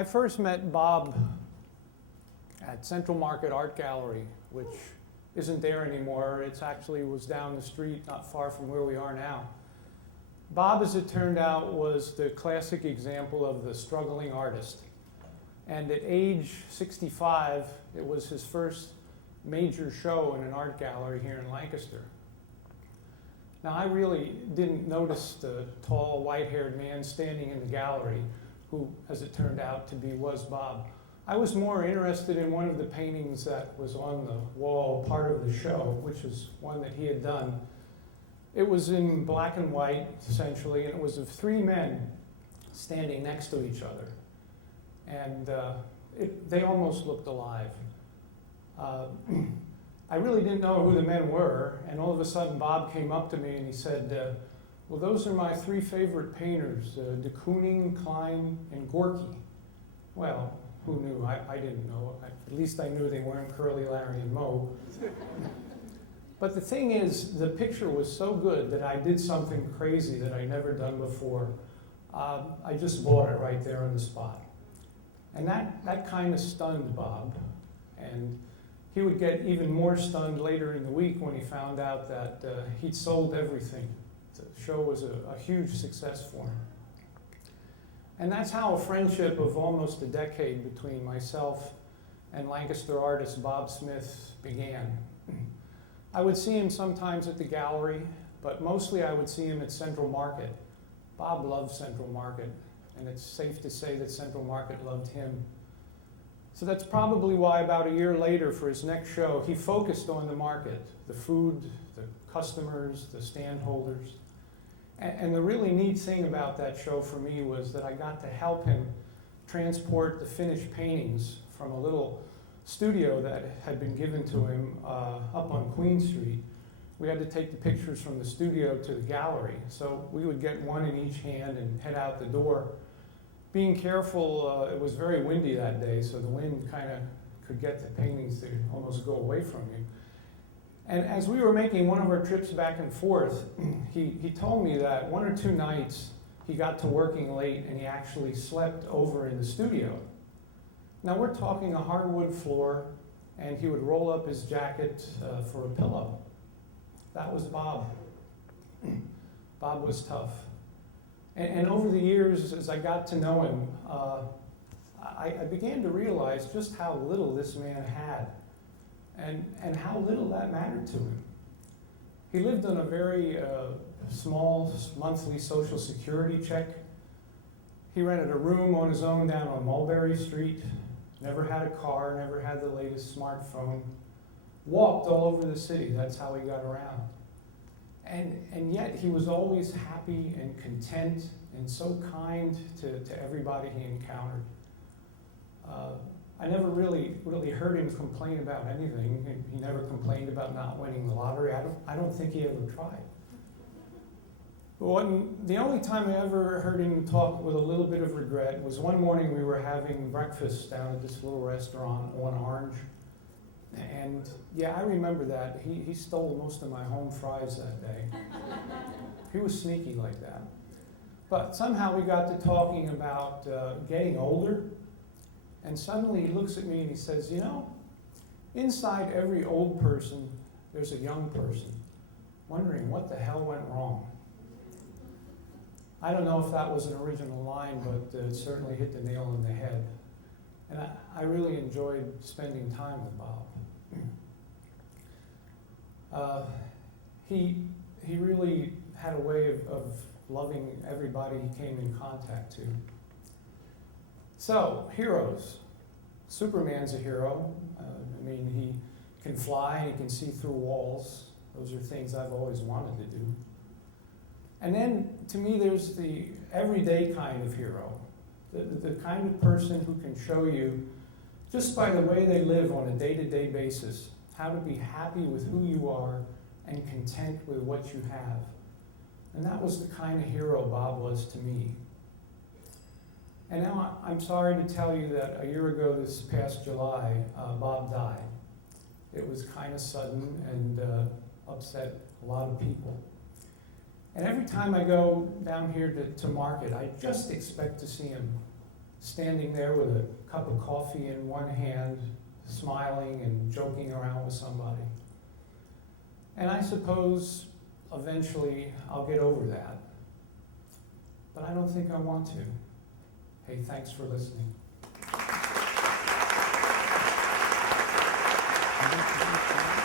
I first met Bob at Central Market Art Gallery, which isn't there anymore. It actually was down the street, not far from where we are now. Bob, as it turned out, was the classic example of the struggling artist. And at age 65, it was his first major show in an art gallery here in Lancaster. Now, I really didn't notice the tall, white-haired man standing in the gallery, who, as it turned out to be, was Bob. I was more interested in one of the paintings that was on the wall, part of the show, which was one that he had done. It was in black and white, essentially, and it was of three men standing next to each other. And they almost looked alive. I really didn't know who the men were, and all of a sudden Bob came up to me and he said, well, those are my three favorite painters, de Kooning, Klein, and Gorky. Well, who knew? I didn't know. At least I knew they weren't Curly, Larry, and Moe. But the thing is, the picture was so good that I did something crazy that I'd never done before. I just bought it right there on the spot. And that kind of stunned Bob. And he would get even more stunned later in the week when he found out that he'd sold everything. The show was a huge success for him. And that's how a friendship of almost a decade between myself and Lancaster artist Bob Smith began. I would see him sometimes at the gallery, but mostly I would see him at Central Market. Bob loved Central Market, and it's safe to say that Central Market loved him. So that's probably why about a year later for his next show, he focused on the market, the food, the customers, the stand holders. And the really neat thing about that show for me was that I got to help him transport the finished paintings from a little studio that had been given to him up on Queen Street. We had to take the pictures from the studio to the gallery. So we would get one in each hand and head out the door. Being careful, it was very windy that day, so the wind kind of could get the paintings to almost go away from you. And as we were making one of our trips back and forth, he told me that one or two nights he got to working late and he actually slept over in the studio. Now we're talking a hardwood floor, and he would roll up his jacket for a pillow. That was Bob. Bob was tough. And over the years, as I got to know him, I began to realize just how little this man had. And how little that mattered to him. He lived on a very small monthly Social Security check. He rented a room on his own down on Mulberry Street, never had a car, never had the latest smartphone, walked all over the city. That's how he got around. And yet he was always happy and content and so kind to everybody he encountered. I never really heard him complain about anything. He never complained about not winning the lottery. I don't think he ever tried. But the only time I ever heard him talk with a little bit of regret was one morning we were having breakfast down at this little restaurant on Orange. And yeah, I remember that. He stole most of my home fries that day. He was sneaky like that. But somehow we got to talking about getting older. And suddenly he looks at me and he says, you know, inside every old person, there's a young person wondering what the hell went wrong. I don't know if that was an original line, but it certainly hit the nail on the head. And I really enjoyed spending time with Bob. He really had a way of loving everybody he came in contact to. So, heroes. Superman's a hero. He can fly, he can see through walls. Those are things I've always wanted to do. And then, to me, there's the everyday kind of hero. The kind of person who can show you, just by the way they live on a day-to-day basis, how to be happy with who you are and content with what you have. And that was the kind of hero Bob was to me. And now I'm sorry to tell you that a year ago this past July, Bob died. It was kind of sudden and upset a lot of people. And every time I go down here to market, I just expect to see him standing there with a cup of coffee in one hand, smiling and joking around with somebody. And I suppose eventually I'll get over that. But I don't think I want to. Hey, thanks for listening. Thank you.